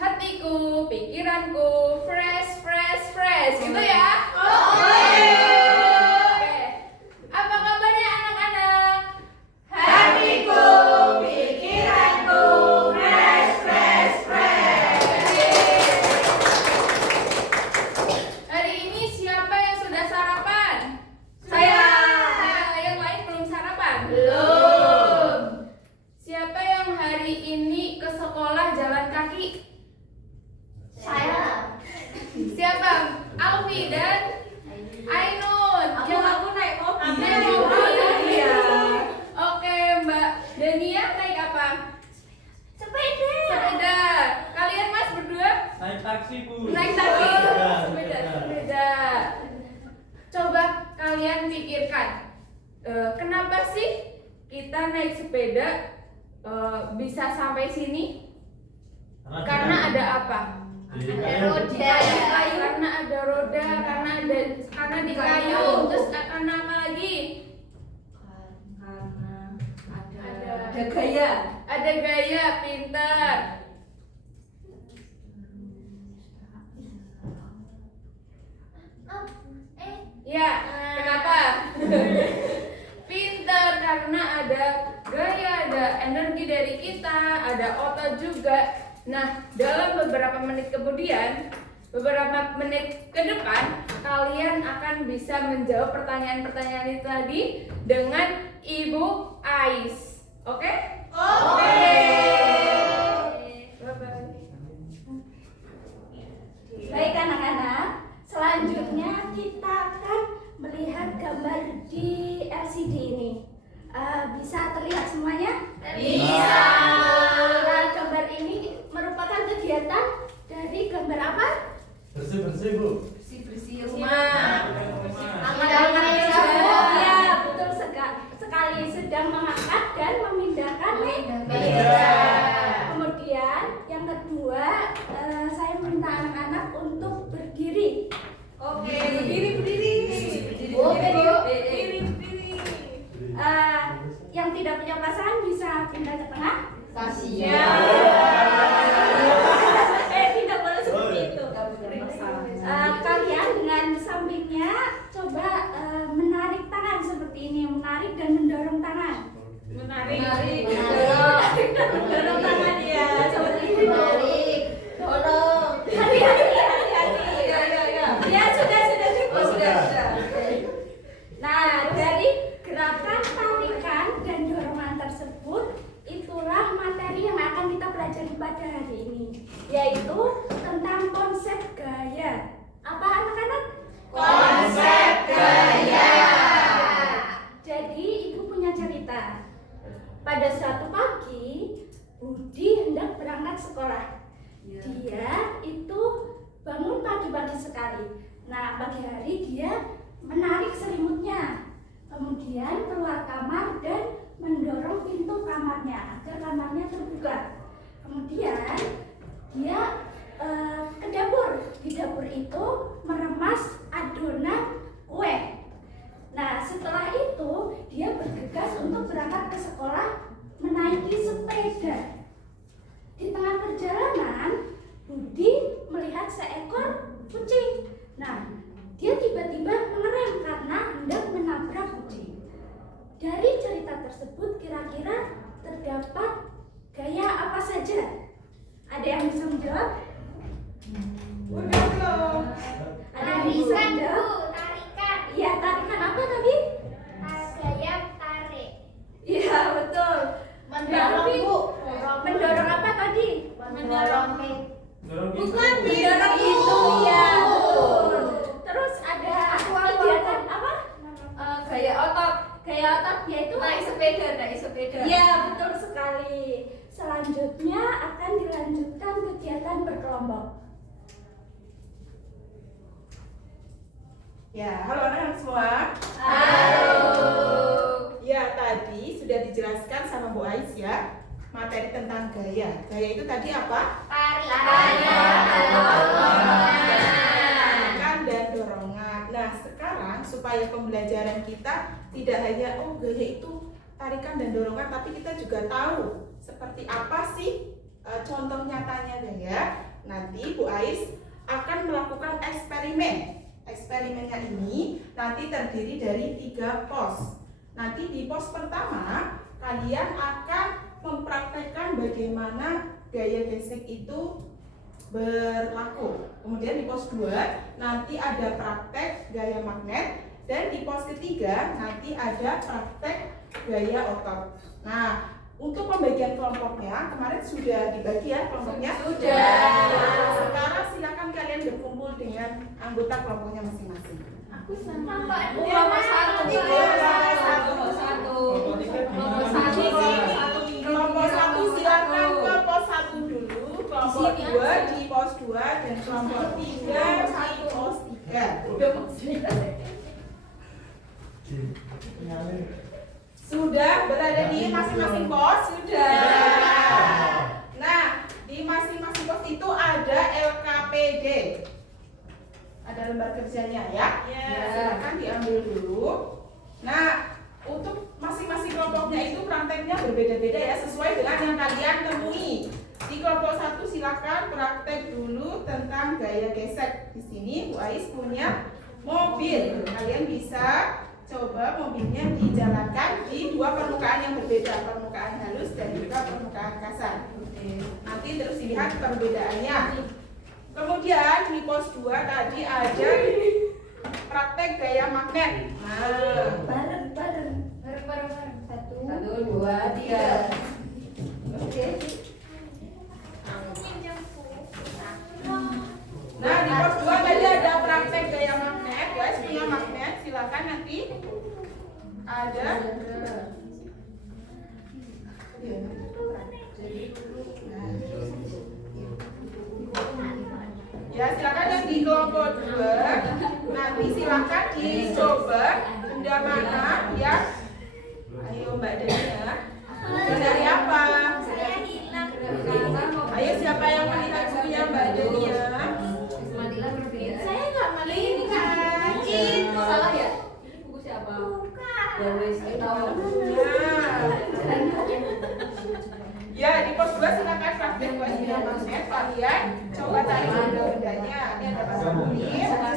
hatiku, pikiranku, fresh, fresh, fresh, gitu ya. Oke. Apa kabarnya anak-anak? Hatiku, pikiranku, fresh, fresh, fresh. Hari ini siapa yang sudah sarapan? Saya. Yang lain belum sarapan? Belum. Siapa yang hari ini ke sekolah jalan kaki? Saya. Siapa? Alfi dan Ainun. Aku naik mobil. Naik mobil. Iya. Oke, Mbak Dania naik apa? Sepeda. Sepeda. Kalian Mas berdua? Naik taksi, Bu. Naik taksi. Sepeda. Sepeda. Coba kalian pikirkan, kenapa sih kita naik sepeda bisa sampai sini? Karena ada apa? Ada roda. Karena ada roda, karena di kayu. Terus karena apa lagi? Ada gaya. Ada gaya, pintar. Ya, kenapa? Pintar karena ada gaya, ada energi dari kita, ada otot juga. Nah, dalam beberapa menit kemudian, beberapa menit ke depan, kalian akan bisa menjawab pertanyaan-pertanyaan itu tadi dengan Ibu Ais. Oke? Oke. Bye-bye. Baik anak-anak, selanjutnya kita akan melihat gambar di LCD ini. Bisa terlihat semuanya? Bisa. Nah, gambar ini merupakan kegiatan dari gambar apa? Bersih-bersih, Bu. Bersih-bersih Rumah. Ya, betul sekali sedang mengangkat dan memindahkan meja. Kemudian yang kedua, saya minta anak-anak untuk berdiri. Oke. Berdiri. Yang tidak punya pasangan bisa pindah ke tengah. Tidak boleh seperti itu. Kalian dengan sampingnya coba menarik tangan seperti ini, menarik dan mendorong tangan. Menarik. Dan mendorong tangan ya, seperti itu. Dorong. Hati-hati. Ya sudah cukup. Sudah. Nah, dari gerakan tarikan dan dorongan tersebut, itulah materi yang akan kita pelajari pada hari ini, yaitu tentang konsep gaya. Apa anak-anak? Konsep gaya. Jadi ibu punya cerita. Pada suatu pagi, Budi hendak berangkat sekolah. Dia itu bangun pagi-pagi sekali. Nah, pagi hari dia menarik selimutnya, kemudian keluar kamar dan mendorong pintu kamarnya agar kamarnya terbuka. Kemudian dia ke dapur. Di dapur itu meremas adonan kue. Nah, setelah itu dia bergegas untuk berangkat ke sekolah menaiki sepeda. Di tengah perjalanan, Budi melihat seekor kucing. Nah, dia tiba-tiba mengerem karena hendak menabrak kucing. Dari cerita tersebut kira-kira terdapat gaya apa saja? Ada yang bisa menjawab? Udah belum? Ada yang bisa menjawab? Tarikan. Iya, tarikan apa tadi? Gaya tarik. Iya, betul. Mendorong, Berarti Bu. mendorong apa tadi? Mendorong Bukan mendorong itu, ya betul. Terus ada kegiatan apa? Gaya otot. Gaya otot yaitu Naik sepeda. Iya, betul sekali. Selanjutnya akan dilanjutkan kegiatan berkelompok. Ya, halo anak-anak semua. Halo. Ya, tadi sudah dijelaskan sama Bu Ais ya, materi tentang gaya. Gaya itu tadi apa? Tarikan dan dorongan. Nah, sekarang supaya pembelajaran kita tidak hanya gaya itu tarikan dan dorongan, tapi kita juga tahu seperti apa sih contoh nyatanya gaya. Nanti Bu Ais akan melakukan eksperimen. Eksperimennya ini nanti terdiri dari 3 pos. Nanti di pos pertama kalian akan mempraktekkan bagaimana gaya gesek itu berlaku. Kemudian di pos 2 nanti ada praktek gaya magnet, dan di pos ketiga nanti ada praktek gaya otot. Nah, untuk pembagian kelompoknya kemarin sudah dibagi ya kelompoknya? Sudah. Nah, sekarang silakan kalian berkumpul dengan anggota kelompoknya masing-masing. Aku sama Kelompok satu. Kelompok 1 silakan ke pos 1 dulu, kelompok 2 di pos 2, dan kelompok 3 di pos 3. Sudah berada di masing-masing pos? Sudah. Nah, di masing-masing pos itu ada LKPD. Ada lembar kerjanya ya? Silakan diambil dulu. Nah, untuk masing-masing kelompoknya itu prakteknya berbeda-beda ya, sesuai dengan yang kalian temui. Di kelompok 1 silakan praktek dulu tentang gaya gesek. Di sini Bu Ais punya mobil. Kalian bisa coba mobilnya dijalankan di 2 permukaan yang berbeda, permukaan halus dan juga permukaan kasar. Nanti terus dilihat perbedaannya. Kemudian di pos 2 tadi ada praktek gaya magnet. Nah, Bareng-bareng. Satu, dua, tiga. oke. Nah, di pos 2 tadi ada praktek gaya magnet. Guys, punya magnet, silakan nanti ada. Ya, silakan yang di kelompok 2 nanti silakan dicoba benda mana yang, ayo Mbak Dania, dari apa? Saya hilang. Ayo siapa yang melihat bukunya Mbak Dania? Saya nggak melihat. Itu Salah ya? Ini buku siapa? bukan. Ya wes, tahu. Ya, di pos 2 silakan praktek buat benda magnet. Kalian coba tarik benda-bendanya. Ini ada pasang kuning, ada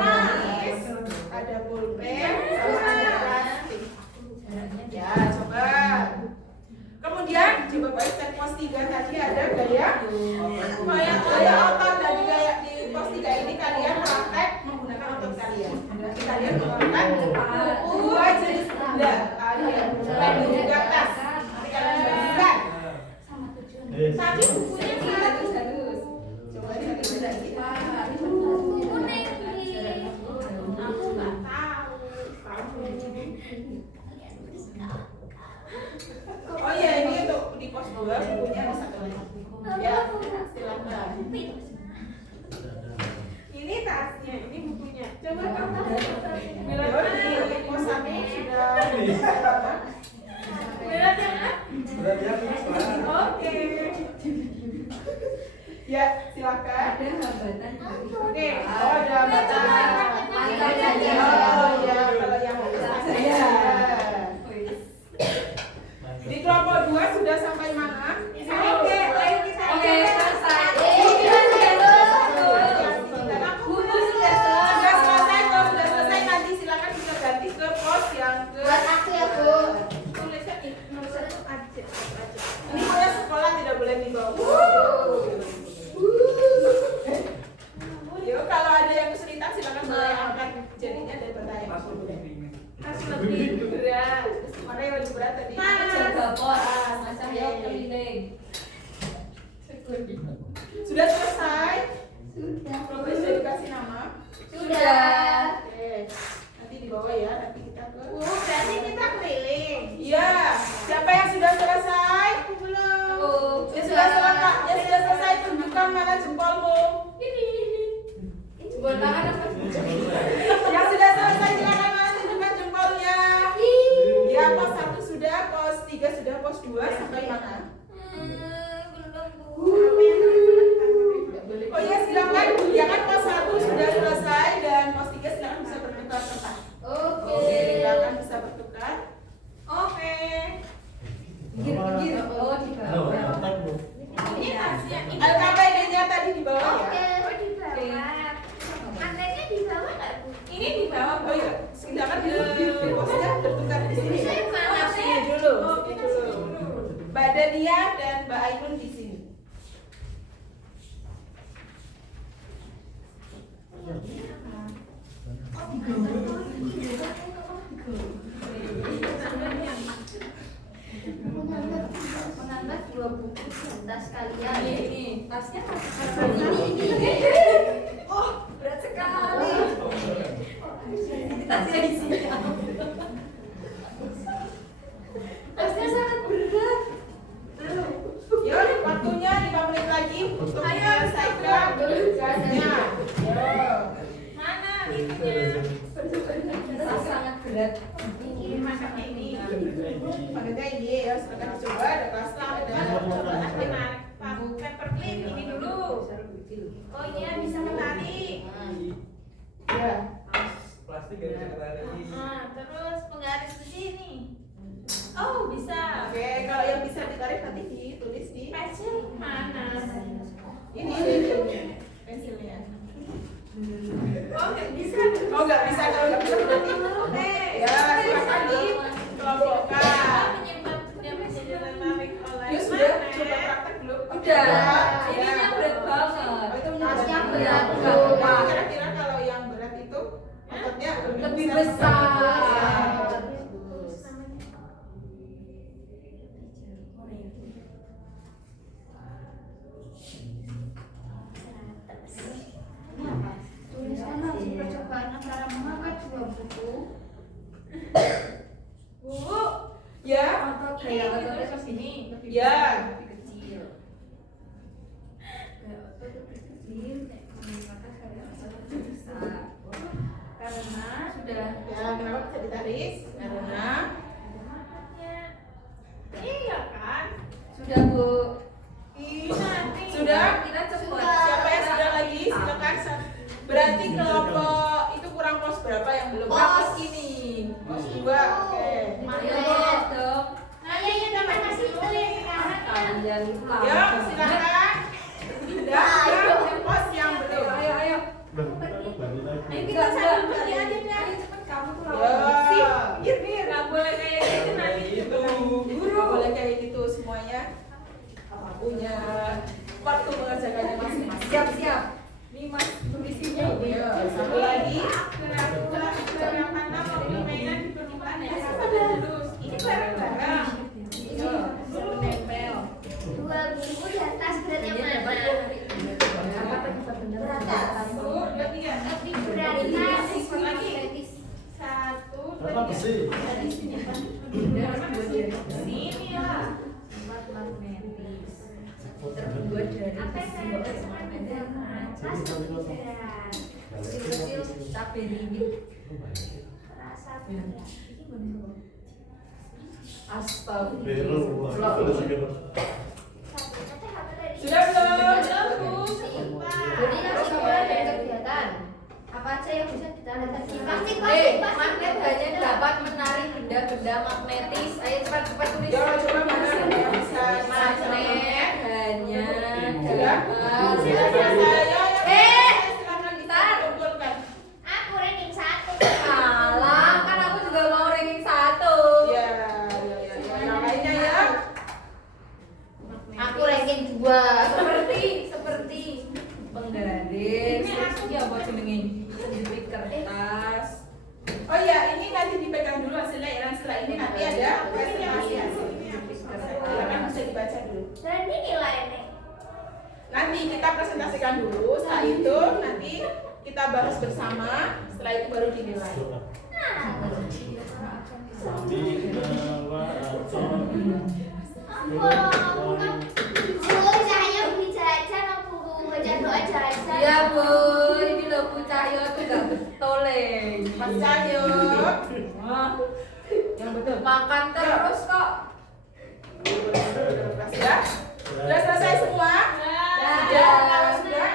manis, ada pulpen, sama ada plastik. Ya, coba. Kemudian coba baik cek pos 3 tadi ada gaya otot, dan di pos 3 ini kalian praktek menggunakan otot kalian. Nanti kalian menggunakan 2 jenis benda, ada pulpen dan juga tas. Nanti kalian bandingkan. Tapi bukunya halus. Coba lihat benda kita. Kuning. Aku nggak tahu. Oh iya, ini untuk di pos 2 bukunya ada satu lagi. Ya, silakan. Ini tasnya, ini bukunya. Coba kamu. Di pos 1 sudah. Oke. Ya, silakan. Oke. Oh, ada hambatan. Oh ya, kalau yang saya. Di kelompok 2 sudah sampai mana? Oke, ayo kita. Oke, selesai. Sudah selesai, kalau sudah selesai nanti silakan kita ganti ke pos yang ke. Buat aku ya, Bu. Tulisnya nomor 1 aja. Ini mulai sekolah tidak boleh dibawa. Yuk, kalau ada yang kesulitan silakan boleh angkat jadinya dan bertanya. Harus lebih berat. Mana yang lebih berat tadi? Jaga pos, masa ya keliling. Sudah selesai? Sudah. Program sudah dikasih nama? Sudah. Oke. Nanti dibawa ya, nanti kita ke. Berarti kita keliling. Iya. Siapa yang sudah selesai? Aku belum. Yang sudah selesai, yang sudah selesai tunjukkan mana jempolmu. Jempol tangan apa? Yang sudah selesai silakan mana tunjukkan jempolnya. Ya, pos 1 sudah, pos 3 sudah, pos 2 sampai mana? Belum, Bu. Apa yang kalian lakukan? Oh iya, silakan. Ya kan pos 1 sudah selesai dan pos 3 tasnya Oh, berat sekali. tasnya di sini. Tasnya sangat berat. Yuk, waktunya 5 menit lagi untuk menyelesaikan tugasnya. Yuk. Mana itunya? Tas sangat berat. Ini masaknya ini. Maksudnya ini ya, silakan dicoba. Ada kelasnya, ada. Coba menarik paperclip ini dulu. Oh iya bisa menarik. Ya. Plastik gak bisa ketarik. Nah, terus penggaris di sini. Oh bisa. Oke, kalau yang bisa ditarik nanti ditulis di Pensil mana? ini pensilnya. Oh nggak bisa. Oh nggak bisa, kalau nggak bisa berarti. Oke. Ya, silakan dikelompokkan. Menyebab dia menjadi tertarik oleh Yus sudah magnet. coba praktek belum? Udah. Ya. Ininya berat banget. Oh, itu Tasnya berat. berat. Jadi kira-kira kalau yang berat itu ototnya Lebih besar. Tulisan hasil percobaan antara mengangkat dua buku. Bu, Ya. Otot ini kayak ditulis ke sini. Ya. lebih kecil. Kayak otot lebih kecil, maka kayak otot lebih besar. Karena sudah Ya, kenapa bisa ditarik? Karena Makanya. Iya kan? Sudah, Bu. Ini nanti. sudah. Kita cepat. Siapa yang sudah lagi? Silakan. Berarti kelompok itu kurang pos berapa yang belum? Pos ini. Pos 2. Oke. Magnet dong. Nah, ya udah mana sih itu yang sekarang? Kalian Ya, silakan. Sudah, pos yang belum. Ayo. Ayo kita sambil beli aja deh. Ayo cepet kamu tuh Ya. Ini nggak boleh kayak gitu nanti. Itu. Guru boleh kayak gitu semuanya. Punya waktu mengerjakannya masing-masing. Siap. Nih Mas, tulis ini. Ya, satu lagi. Barang mana mau beli mainan diperlukan ya? Terus ini barang-barang. Ya. Menempel. dua buku di atas berat yang mana? Satu, dua, tiga. Lebih berat tas. Lagi. Satu, dua, Apa tiga. sih? Sini lah. Terbuat dari Apa yang saya bersama dengan tas berat. kecil tapi ringan. Terasa berat. Sudah belum? Jadi kesimpulan dari kegiatan apa aja yang bisa kita lihat di plastik Magnet hanya dapat menarik benda-benda magnetis. Ayo cepat tulis. Ya, coba mana yang bisa Magnet hanya Sudah? dapat. Silakan saya. Silakan kita kumpulkan. Aku ranking 1. Alah, kan aku juga mau ranking 1. Ya. Yang lainnya ya. Aku ranking 2. Seperti penggaris. Ya buat jenengin sendiri kertas. Oh ya, ini nanti dipegang dulu hasilnya ya. Setelah ini nanti ada presentasi hasil. Silakan bisa dibaca dulu. Dan ini nilainya. Nanti kita presentasikan dulu. Setelah itu nanti kita bahas bersama. Setelah itu baru dinilai. Iya Bu, ini loh Bu Cahyo tuh gak betul Mas Cahyo. yang betul makan terus kok. Sudah? Sudah selesai semua? Sudah. Kalau sudah,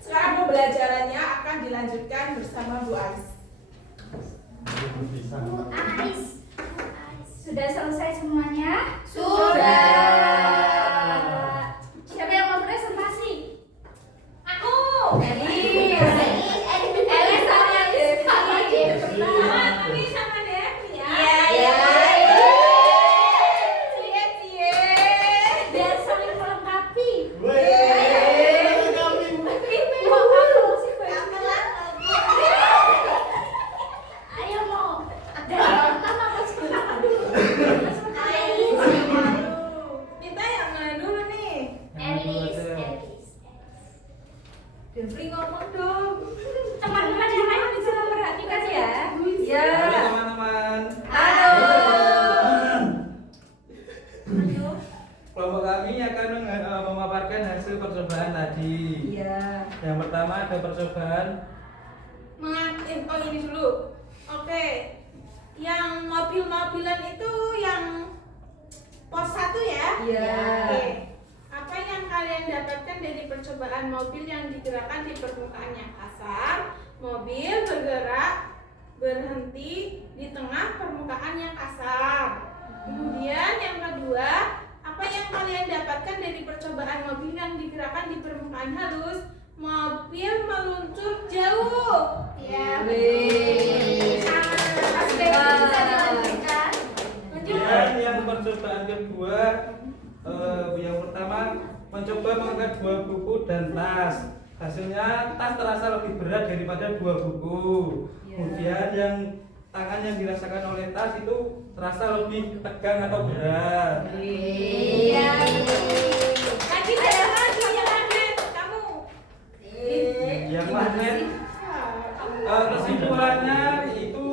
sekarang pembelajarannya akan dilanjutkan bersama Bu Ais. Sudah selesai semuanya? Siapa yang mau presentasi? Aku. Elis sama Devi. Tapi sama Devi ya. Iya. Biar saling Devri ngomong dong. Teman-teman yang lain bisa memperhatikan ya. Ya. Halo teman-teman. Halo. Kelompok kami akan memaparkan hasil percobaan tadi. Iya. Yang pertama ada percobaan ini dulu. Oke. Yang mobil-mobilan itu yang pos 1 ya? Iya. Oke. Apa yang kalian dapatkan dari percobaan mobil yang digerakkan di permukaan yang kasar? Mobil bergerak berhenti di tengah permukaan yang kasar. Kemudian yang kedua, apa yang kalian dapatkan dari percobaan mobil yang digerakkan di permukaan halus? Mobil meluncur jauh. Ya. Wih. Oke, bisa dilanjutkan. Dan yang percobaan kedua, yang pertama mencoba mengangkat 2 buku dan tas. Hasilnya tas terasa lebih berat daripada 2 buku. Kemudian yang tangan yang dirasakan oleh tas itu terasa lebih tegang atau berat. Iya. Lagi saya lagi yang magnet kamu. Yang magnet kesimpulannya itu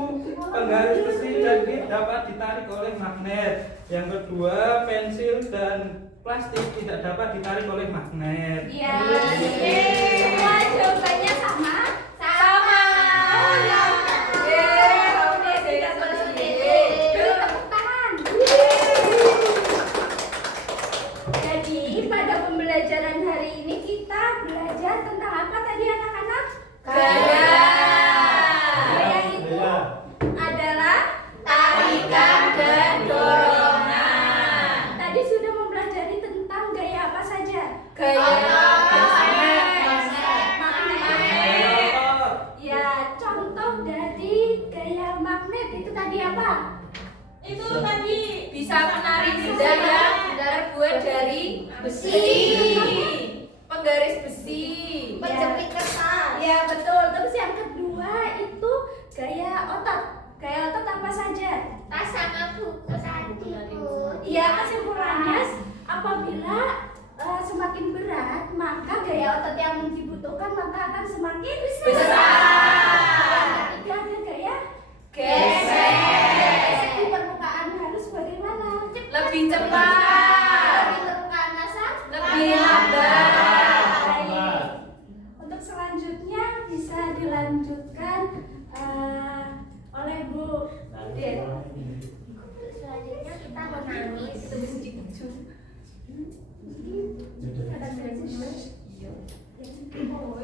penggaris besi dan grip dapat ditarik oleh magnet. Yang kedua, pensil dan plastik tidak dapat ditarik oleh magnet. Iya. Semua jawabannya sama? Sama. Oh, ya. Oke, tidak bersedih. Yuk, tepuk tangan. Jadi, pada pembelajaran hari ini kita belajar tentang apa tadi anak-anak? Gaya. Gaya itu adalah Tarikan dan dorongan. tadi sudah mempelajari tentang gaya apa saja? Gaya. Magnet. Ya, contoh dari gaya magnet itu tadi apa? Itu tadi Bisa menarik benda yang terbuat dari besi. Penggaris besi. Penjepit kertas. Ya, betul. Terus yang kedua itu gaya otot. Gaya otot apa saja? Tas sama buku tadi, Bu. Iya, kesimpulannya apabila semakin berat, maka gaya otot yang dibutuhkan maka akan semakin besar. Yang ketiga ada gaya Gesek. gesek di permukaan halus bagaimana? Lebih cepat. Di permukaan kasar Lebih lambat. Baik. Untuk selanjutnya bisa dilanjutkan oleh Bu Dit. Selanjutnya kita menangis.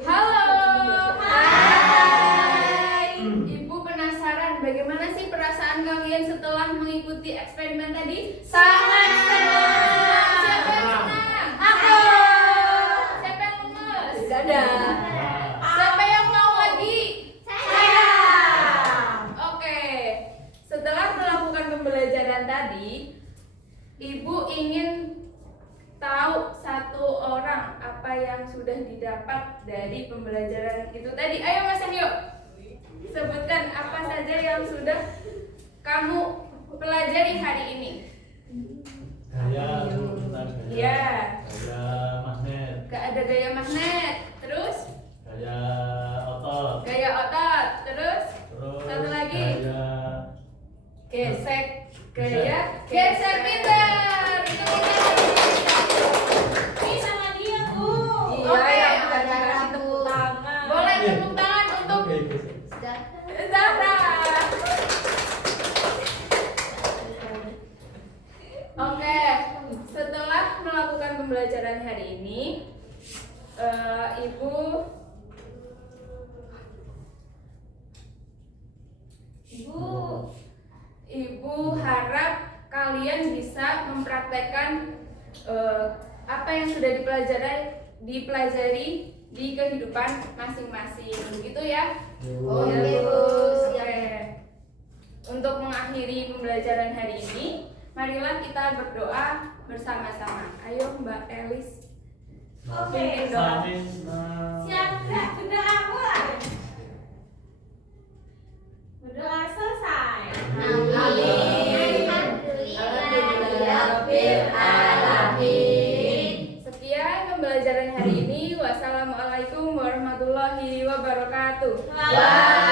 Halo. Hai. Ibu penasaran bagaimana sih perasaan kalian setelah mengikuti eksperimen tadi? Sangat senang. Siapa yang senang? Aku. Siapa yang lemes? Dadah. Siapa yang mau lagi? Saya. Oke. Setelah melakukan pembelajaran tadi, Ibu ingin tahu satu orang apa yang sudah didapat dari pembelajaran itu tadi. Ayo Mas Emil, sebutkan apa saja yang sudah kamu pelajari hari ini. Gaya tentang gaya. Iya. Gaya magnet, Gak ada gaya magnet, terus gaya otot, gaya otot, terus terus satu lagi. gaya gesek, gaya gesek pintar. Itu ini sama dia, Bu. Iya, Oke. yang tadi kasih tepuk tangan. Boleh tepuk tangan untuk Oke, oke. Zahra. Oke, setelah melakukan pembelajaran hari ini, Ibu harap kalian bisa mempraktekkan apa yang sudah dipelajari di kehidupan masing-masing, begitu ya? Oke, Bu. Oke. Untuk mengakhiri pembelajaran hari ini, marilah kita berdoa bersama-sama. Ayo Mbak Elis. Oke. Pimpin doa. Saling, Siap, sudah mulai. Berdoa selesai. Sekian pembelajaran hari ini. Wassalamualaikum warahmatullahi warahmatullahi wabarakatuh. Waalaikumsalam.